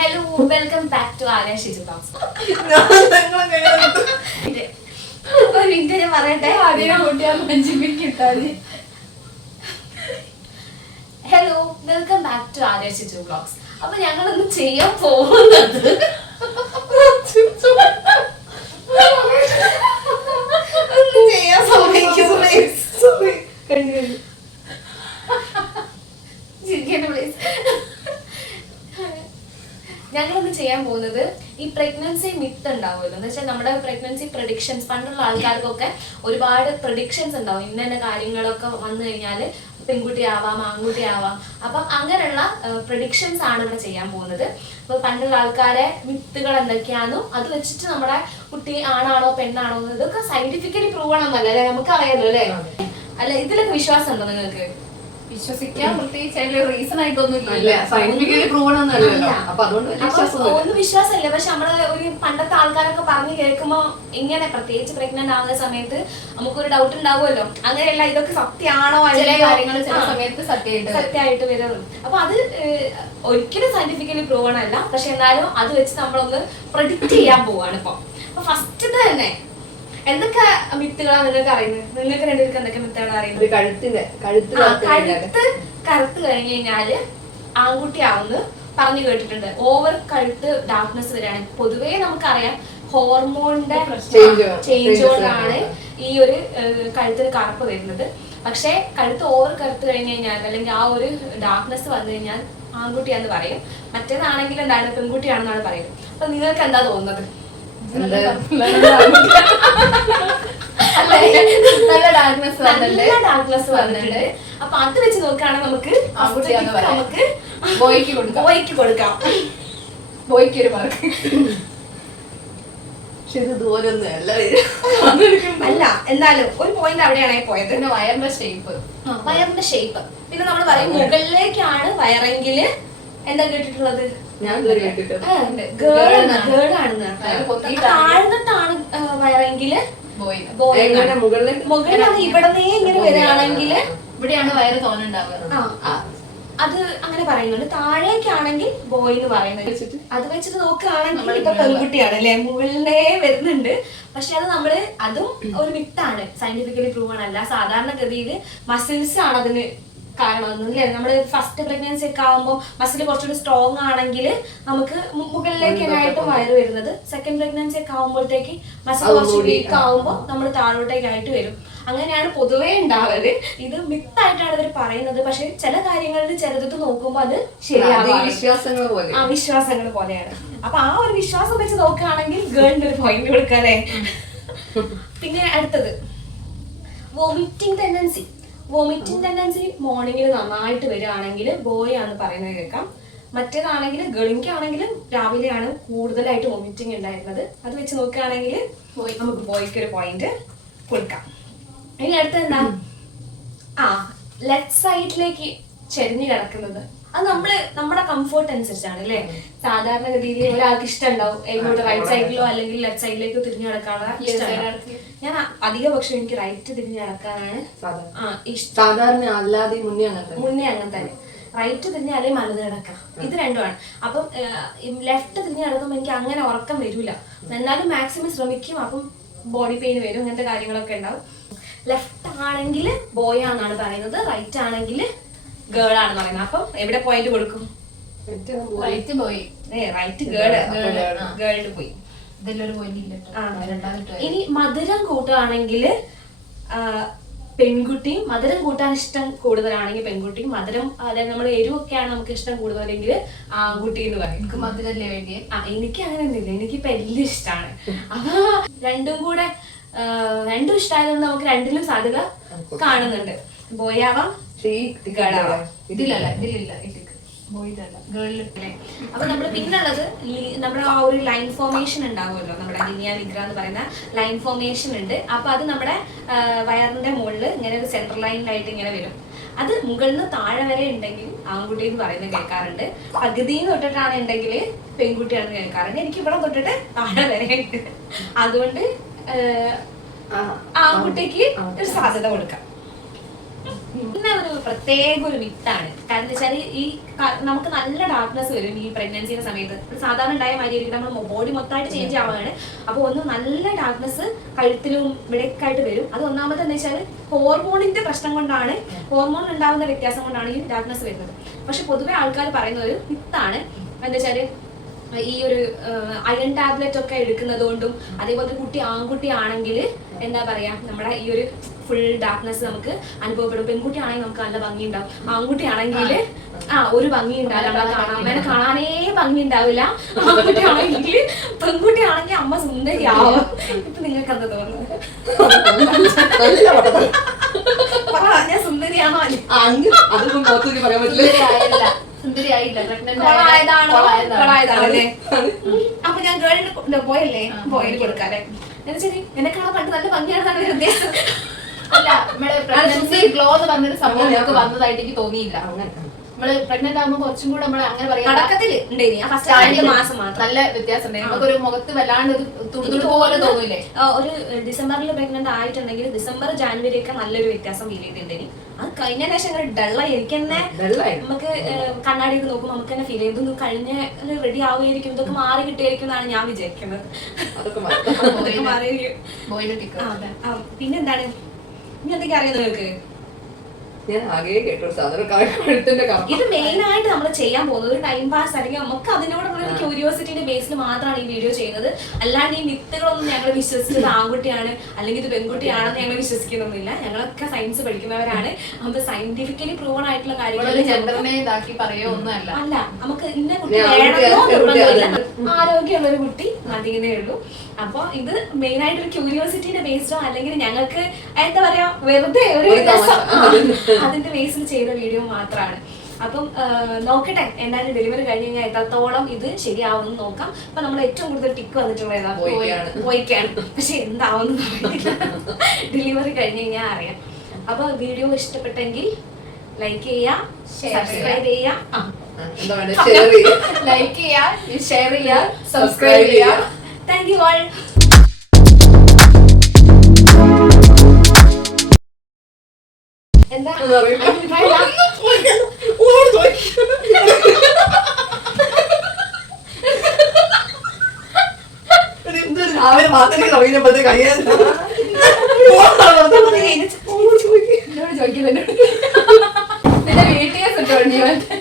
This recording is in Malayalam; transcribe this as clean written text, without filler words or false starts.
Hello, welcome back to Arya Shiju Talks. ഒരു മിനിറ്റ് ഞാൻ പറയട്ടെ. Hello, welcome back to Arya Shiju vlogs. അപ്പൊ ഞങ്ങളൊന്ന് ചെയ്യാൻ പോകുന്നത് ഒന്ന് ചെയ്യാൻ ഞങ്ങളൊന്ന് ചെയ്യാൻ പോകുന്നത് ഈ പ്രഗ്നൻസി മിത്ത് ഉണ്ടാവുമല്ലോ എന്ന് വെച്ചാൽ നമ്മുടെ പ്രഗ്നൻസി പ്രഡിക്ഷൻസ് പണ്ടുള്ള ആൾക്കാർക്കൊക്കെ ഒരുപാട് പ്രഡിക്ഷൻസ് ഉണ്ടാവും. ഇന്ന കാര്യങ്ങളൊക്കെ വന്നു കഴിഞ്ഞാൽ പെൺകുട്ടി ആവാം ആൺകുട്ടി ആവാം. അപ്പം അങ്ങനെയുള്ള പ്രഡിക്ഷൻസ് ആണ് ഇവിടെ ചെയ്യാൻ പോകുന്നത്. അപ്പൊ പണ്ടുള്ള ആൾക്കാരെ മിത്തുകൾ എന്തൊക്കെയാണെന്നും അത് വെച്ചിട്ട് നമ്മുടെ കുട്ടി ആണാണോ പെണ്ണാണോ ഇതൊക്കെ സയന്റിഫിക്കലി പ്രൂവ് ആണെന്നല്ലേ നമുക്ക് അറിയാലോ അല്ലേ? അല്ല, ഇതിലൊക്കെ വിശ്വാസം ഉണ്ടോ നിങ്ങൾക്ക്? വിശ്വസിക്കാൻ പ്രത്യേകിച്ച് അതിൽ റീസൺ ആയിട്ടൊന്നും ഒന്നും വിശ്വാസമില്ല. പക്ഷെ നമ്മള് ഒരു പണ്ടത്തെ ആൾക്കാരൊക്കെ പറഞ്ഞു കേൾക്കുമ്പോ ഇങ്ങനെ പ്രത്യേകിച്ച് പ്രഗ്നന്റ് ആവുന്ന സമയത്ത് നമുക്കൊരു ഡൗട്ട് ഉണ്ടാവുമല്ലോ, അങ്ങനെയല്ല ഇതൊക്കെ സത്യമാണോ ചില കാര്യങ്ങൾ ചില സമയത്ത് സത്യമായിട്ട് വരുന്നത്. അപ്പൊ അത് ഒരിക്കലും സയന്റിഫിക്കലി പ്രൂവൺ അല്ല. പക്ഷെ എന്നാലും അത് വെച്ച് നമ്മളൊന്ന് പ്രഡിക്റ്റ് ചെയ്യാൻ പോവാണ് ഇപ്പൊ. അപ്പൊ ഫസ്റ്റ് തന്നെ എന്തൊക്കെ മിത്തുകളാണ് നിങ്ങൾക്ക് അറിയുന്നത്? നിങ്ങൾക്ക് രണ്ടുപേർക്ക് എന്തൊക്കെ മിത്തുകളാണ് അറിയുന്നത്? കഴുത്ത് കറുത്ത് കഴിഞ്ഞു കഴിഞ്ഞാല് ആൺകുട്ടി ആവുന്ന് പറഞ്ഞു കേട്ടിട്ടുണ്ട്. ഓവർ കഴുത്ത് ഡാർക്ക്നെസ് വരികയാണെങ്കിൽ പൊതുവേ നമുക്കറിയാം ഹോർമോണിന്റെ ചേഞ്ച് കൊണ്ടാണ് ഈ ഒരു കഴുത്തിന് കറുപ്പ് വരുന്നത്. പക്ഷെ കഴുത്ത് ഓവർ കറുത്ത് കഴിഞ്ഞു കഴിഞ്ഞാൽ അല്ലെങ്കിൽ ആ ഒരു ഡാർക്ക്നെസ് വന്നു കഴിഞ്ഞാൽ ആൺകുട്ടിയാന്ന് പറയും. മറ്റേതാണെങ്കിൽ എന്താണ് പെൺകുട്ടിയാണെന്നാണ് പറയുന്നത്. അപ്പൊ നിങ്ങൾക്ക് എന്താ തോന്നുന്നത്? നല്ല ഡാർക്ക്നെസ് വന്നിട്ടുണ്ട്. അപ്പൊ അത് വെച്ച് നോക്കുകയാണെങ്കിൽ നമുക്ക് ബോയ്ക്ക് കൊടുക്കാം. ബോയ്ക്ക് ഒരു മാർക്ക്. അല്ല, എന്നാലും ഒരു പോയിന്റ് അവിടെയാണ് പോയത്. പിന്നെ വയറിന്റെ ഷേപ്പ് പിന്നെ നമ്മൾ പറയും മുകളിലേക്കാണ് വയറെങ്കില് എന്താ കേട്ടിട്ടുള്ളത്? താഴ്ന്നിട്ടാണ് വയറെങ്കില് മുകളിൽ ഇവിടന്നേ ഇങ്ങനെ വരികയാണെങ്കിൽ ഇവിടെയാണ് വയറ് തോന്നുന്നുണ്ടാവുക. അത് അങ്ങനെ പറയുന്നുണ്ട്. താഴേക്കാണെങ്കിൽ ബോയ് എന്ന് പറയുന്നത്. അത് വെച്ചിട്ട് നോക്കുകയാണെങ്കിൽ ഇപ്പൊ പെൺകുട്ടിയാണ് അല്ലെ, മുകളിലേ വരുന്നുണ്ട്. പക്ഷെ അത് നമ്മള് അതും ഒരു മിത്താണ്, സയന്റിഫിക്കലി പ്രൂവൺ അല്ല. സാധാരണഗതിയിൽ മസിൽസ് ആണ് അതിന് കാരണമൊന്നുമില്ലേ? നമ്മള് ഫസ്റ്റ് പ്രഗ്നൻസി ഒക്കെ ആകുമ്പോൾ മസിൽ കുറച്ചുകൂടി സ്ട്രോങ് ആണെങ്കിൽ നമുക്ക് മുകളിലേക്കായിട്ടും വയറ് വരുന്നത്. സെക്കൻഡ് പ്രഗ്നൻസി ഒക്കെ ആകുമ്പോഴത്തേക്ക് മസിൽ കുറച്ച് വീക്ക് ആകുമ്പോൾ നമ്മൾ താഴോട്ടേക്കായിട്ട് വരും. അങ്ങനെയാണ് പൊതുവേ ഉണ്ടാവല്. ഇത് മിത്തായിട്ടാണ് ഇവർ പറയുന്നത്. പക്ഷെ ചില കാര്യങ്ങളിൽ ചിലത് നോക്കുമ്പോൾ അത് ശരിയാവും, വിശ്വാസങ്ങൾ പോലെയാണ്. അപ്പൊ ആ ഒരു വിശ്വാസം വെച്ച് നോക്കുകയാണെങ്കിൽ ഗേളിന്റെ ഒരു പോയിന്റ് കൊടുക്കാല്ലേ. പിന്നെ അടുത്തത് വോമിറ്റിംഗ് ടെൻഡൻസി. മോർണിംഗിൽ നന്നായിട്ട് വരികയാണെങ്കിൽ ബോയ് ആണെന്ന് പറയുന്നത് കേൾക്കാം. മറ്റേതാണെങ്കിൽ ഗേളിക്കാണെങ്കിലും രാവിലെയാണ് കൂടുതലായിട്ട് വോമിറ്റിംഗ് ഉണ്ടായിരുന്നത്. അത് വെച്ച് നോക്കുകയാണെങ്കിൽ നമുക്ക് ബോയ്ക്ക് ഒരു പോയിന്റ് കൊടുക്കാം. ഇനി അടുത്തത് എന്താ? ലെഫ്റ്റ് സൈഡിലേക്ക് ചെരിഞ്ഞു കിടക്കുന്നത്. അത് നമ്മുടെ കംഫോർട്ട് അനുസരിച്ചാണ് അല്ലേ? സാധാരണഗതിയിൽ ഒരാൾക്ക് ഇഷ്ടം ഉണ്ടാവും എങ്ങോട്ട് റൈറ്റ് സൈഡിലോ അല്ലെങ്കിൽ ലെഫ്റ്റ് സൈഡിലേക്കോ തിരിഞ്ഞു കിടക്കാനുള്ള ഇഷ്ടമാണ്. ഞാൻ അധിക പക്ഷം എനിക്ക് റൈറ്റ് തിരിഞ്ഞു കിടക്കാനാണ് ഇഷ്ടം. സാധാരണ അല്ലാതെ മുന്നേ അങ്ങനെ തന്നെ റൈറ്റ് തിരിഞ്ഞ് അല്ലെങ്കിൽ വലത് കിടക്കാം. ഇത് രണ്ടുമാണ്. അപ്പം ലെഫ്റ്റ് തിരിഞ്ഞ് കിടക്കുമ്പോൾ എനിക്ക് അങ്ങനെ ഉറക്കം വരില്ല. എന്നാലും മാക്സിമം ശ്രമിക്കും. അപ്പം ബോഡി പെയിൻ വരും, അങ്ങനത്തെ കാര്യങ്ങളൊക്കെ ഉണ്ടാവും. ലെഫ്റ്റ് ആണെങ്കിൽ ബോയ് ആണെന്നാണ് പറയുന്നത്, റൈറ്റ് ആണെങ്കിൽ ഗേൾ ആണെന്ന് പറയുന്നത്. അപ്പം എവിടെ പോയിന്റ് കൊടുക്കും? റൈറ്റ് ഗേളിന് പോയി. ഇനി മധുരം കൂട്ടുകയാണെങ്കിൽ പെൺകുട്ടിയും, മധുരം കൂട്ടാൻ ഇഷ്ടം കൂടുതലാണെങ്കിൽ പെൺകുട്ടിയും, മധുരം അതായത് നമ്മൾ എരിവൊക്കെയാണ് നമുക്ക് ഇഷ്ടം കൂടുതലെങ്കിൽ ആൺകുട്ടി എന്ന് പറയും. മധുരല്ലേ വേണ്ടി? എനിക്ക് അങ്ങനെ ഒന്നുമില്ല, എനിക്കിപ്പോ എല്ലാം ഇഷ്ടമാണ്. അപ്പൊ രണ്ടും ഇഷ്ടമായതുകൊണ്ട് നമുക്ക് രണ്ടിലും സാധ്യത കാണുന്നുണ്ട്. ബോയ് ആവാം, ഗേൾ ആവാം. അപ്പൊ നമ്മള് പിന്നുള്ളത് നമ്മുടെ ആ ഒരു ലൈൻ ഫോർമേഷൻ ഉണ്ടാവുമല്ലോ, നമ്മുടെ ലിനിയ നിഗ്ര എന്ന് പറയുന്ന ലൈൻ ഫോർമേഷൻ ഉണ്ട്. അപ്പൊ അത് നമ്മുടെ വയറിന്റെ മുകളിൽ ഇങ്ങനെ ഒരു സെൻട്രൽ ലൈനിലായിട്ട് ഇങ്ങനെ വരും. അത് മുകളിൽ നിന്ന് താഴെ വരെ ഉണ്ടെങ്കിൽ ആൺകുട്ടി എന്ന് പറയുന്നത് കേൾക്കാറുണ്ട്. പകുതിയിൽ തൊട്ടിട്ടാണ് ഉണ്ടെങ്കിൽ പെൺകുട്ടിയാണെന്ന് കേൾക്കാറുണ്ട്. എനിക്ക് ഇവിടെ തൊട്ടിട്ട് താഴെ വരെ ഉണ്ട്. അതുകൊണ്ട് ആൺകുട്ടിക്ക് ഒരു സാധ്യത കൊടുക്കാം. പിന്നെ ഒരു പ്രത്യേക ഒരു മിത്താണ്. കാരണം എന്താ വെച്ചാൽ ഈ നമുക്ക് നല്ല ഡാർക്ക്നെസ് വരും ഈ പ്രഗ്നൻസിയുടെ സമയത്ത്. സാധാരണ ഉണ്ടായ മാതിരിയായിരിക്കും നമ്മൾ ബോഡി മൊത്തമായിട്ട് ചേഞ്ച് ആവുകയാണ്. അപ്പോൾ ഒന്ന് നല്ല ഡാർക്ക്നെസ് കഴുത്തിലും ഇവിടെയൊക്കെ ആയിട്ട് വരും. അത് ഒന്നാമത് എന്താ വെച്ചാൽ ഹോർമോണിന്റെ പ്രശ്നം കൊണ്ടാണ്, ഹോർമോൺ ഉണ്ടാകുന്ന വ്യത്യാസം കൊണ്ടാണ് ഈ ഡാർക്ക്നെസ് വരുന്നത്. പക്ഷെ പൊതുവെ ആൾക്കാർ പറയുന്ന ഒരു മിത്താണ് എന്താ വെച്ചാല് ഈ ഒരു അയൺ ടാബ്ലറ്റ് ഒക്കെ എടുക്കുന്നത് കൊണ്ടും അതേപോലെ കുട്ടി ആൺകുട്ടി ആണെങ്കിൽ എന്താ പറയാ നമ്മുടെ ഈ ഒരു ഫുൾ ഡാർക്ക്നെസ് നമുക്ക് അനുഭവപ്പെടും. പെൺകുട്ടി ആണെങ്കിൽ നമുക്ക് നല്ല ഭംഗി ഉണ്ടാവും, ആൺകുട്ടി ആണെങ്കിൽ ഒരു ഭംഗി ഉണ്ടാവില്ല, അമ്മേനെ കാണാനേ ഭംഗി ഉണ്ടാവില്ല. ആൺകുട്ടി ആണെങ്കിൽ പെൺകുട്ടി ആണെങ്കിൽ അമ്മ സുന്ദരിയാവും. ഇപ്പൊ നിങ്ങൾക്ക് എന്താ തോന്നുന്നത്? ഞാൻ സുന്ദരിയാണോ? പറയാൻ പറ്റില്ല. അപ്പൊ ഞാൻ ഗേളിന് പോയല്ലേ ബോയിൽ കൊടുക്കാല്ലേ ശരി. എന്നെ കാണാൻ പണ്ട് നല്ല ഭംഗിയാണെന്നാണ് ഉദ്ദേശം. അല്ല നമ്മള് പ്രഗ്നൻസി ഗ്ലോ എന്ന് പറഞ്ഞൊരു സംഭവം ഞങ്ങൾക്ക് വന്നതായിട്ട് എനിക്ക് തോന്നിയില്ല. നമ്മള് പ്രഗ്നന്റ് ആകുമ്പോൾ കുറച്ചും കൂടെ നമ്മള് അങ്ങനെ പറയാം നല്ല വ്യത്യാസം ഉണ്ടായി. നമുക്കൊരു മുഖത്ത് വല്ലാണ്ട് ഒരു തുടുതുടു പോലെ തോന്നില്ലേ? ഒരു ഡിസംബറിൽ പ്രഗ്നന്റ് ആയിട്ടുണ്ടെങ്കിൽ ഡിസംബർ ജാനുവരി ഒക്കെ നല്ലൊരു വ്യത്യാസം ഫീൽ ചെയ്തിട്ടുണ്ടെങ്കിൽ അത് കഴിഞ്ഞ ശേഷം അങ്ങനെ ഡള്ളായി. എനിക്ക് തന്നെ നമുക്ക് കണ്ണാടിയൊക്കെ നോക്കുമ്പോൾ നമുക്ക് തന്നെ ഫീൽ ചെയ്തു കഴിഞ്ഞ റെഡി ആവുകയായിരിക്കും, ഇതൊക്കെ മാറി കിട്ടിയായിരിക്കും എന്നാണ് ഞാൻ വിചാരിക്കുന്നത്. പിന്നെന്താണ് ഇനി എന്തൊക്കെ അറിയുന്നത് നിങ്ങൾക്ക്? ഇത് മെയിൻ ആയിട്ട് നമ്മൾ ചെയ്യാൻ പോകുന്നത് ഒരു ടൈം പാസ് അല്ലെങ്കിൽ നമുക്ക് അതിനോടുള്ള ഒരു ക്യൂരിയോസിറ്റിന്റെ ബേസിൽ മാത്രമാണ് ഈ വീഡിയോ ചെയ്യുന്നത്. അല്ലാണ്ട് ഈ മിത്തുകളൊന്നും ഞങ്ങൾ വിശ്വസിച്ചത് ആൺകുട്ടിയാണ് അല്ലെങ്കിൽ ഇത് പെൺകുട്ടിയാണെന്ന് ഞങ്ങൾ വിശ്വസിക്കുന്നൊന്നുമില്ല. ഞങ്ങളൊക്കെ സയൻസ് പഠിക്കുന്നവരാണ്. നമുക്ക് സയന്റിഫിക്കലി പ്രൂവൺ ആയിട്ടുള്ള കാര്യങ്ങൾ അല്ല. നമുക്ക് ഇന്ന കുട്ടി വേണമെന്നോ നിർബന്ധമില്ല, ആരോഗ്യമുള്ള ഒരു കുട്ടി മതിയതേ ഉള്ളൂ. അപ്പൊ ഇത് മെയിൻ ആയിട്ട് ഒരു ക്യൂരിയോസിറ്റിന്റെ ബേസ്ഡോ അല്ലെങ്കിൽ ഞങ്ങൾക്ക് എന്താ പറയാ വെറുതെ ഒരു അതിന്റെ ബേസിൽ ചെയ്ത വീഡിയോ മാത്രമാണ്. അപ്പം നോക്കട്ടെ എന്തായാലും ഡെലിവറി കഴിഞ്ഞ് കഴിഞ്ഞാൽ എത്രത്തോളം ഇത് ശരിയാവുമെന്ന് നോക്കാം. അപ്പൊ നമ്മൾ ഏറ്റവും കൂടുതൽ ടിക്ക് വന്നിട്ടുള്ള ഏതാ? പോയിക്കാണ്. പക്ഷെ എന്താവുമെന്ന് അറിയില്ല, ഡെലിവറി കഴിഞ്ഞ് കഴിഞ്ഞാൽ അറിയാം. അപ്പൊ വീഡിയോ ഇഷ്ടപ്പെട്ടെങ്കിൽ ലൈക്ക് ചെയ്യുക, സബ്സ്ക്രൈബ് ചെയ്യുക, ലൈക്ക് ചെയ്യുക, ഷെയർ ചെയ്യുക, സബ്സ്ക്രൈബ് ചെയ്യുക. Thank you all. എന്താ രാവിലെ മാത്രമേ കഴിഞ്ഞപ്പോഴത്തെ കഴിയാൻ ചോദിക്കില്ല. വീട്ടിൽ